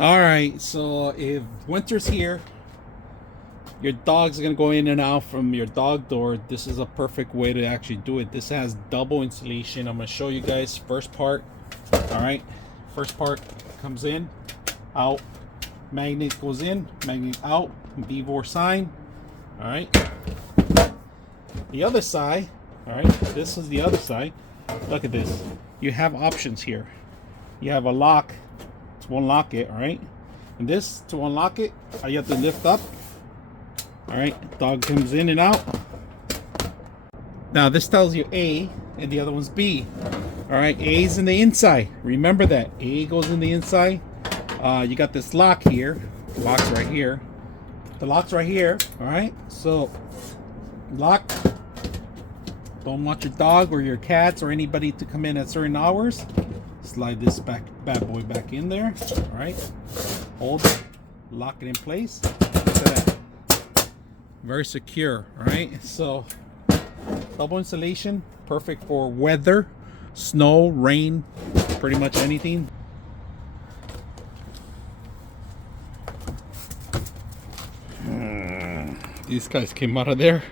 All right, so if winter's here, your dog's gonna go in and out from your dog door. This is a perfect way to actually do it. This has double insulation. I'm gonna show you guys first part. All right, first part comes in, out, magnet goes in, magnet out, VEVOR sign. All right, the other side. All right, this is the other side. Look at this. You have options here. You have a lock to unlock it, all right? And this, to unlock it, you have to lift up. All right, dog comes in and out. Now this tells you A and the other one's B. All right, A is in the inside. Remember that. A goes in the inside. You got this lock here. The lock's right here. The lock's right here, all right? So, lock. Don't want your dog or your cats or anybody to come in at certain hours. Slide this bad boy back in there. All right, hold it, lock it in place. Look at that. Very secure. All right, so double insulation, perfect for weather, snow, rain, pretty much anything. These guys came out of there.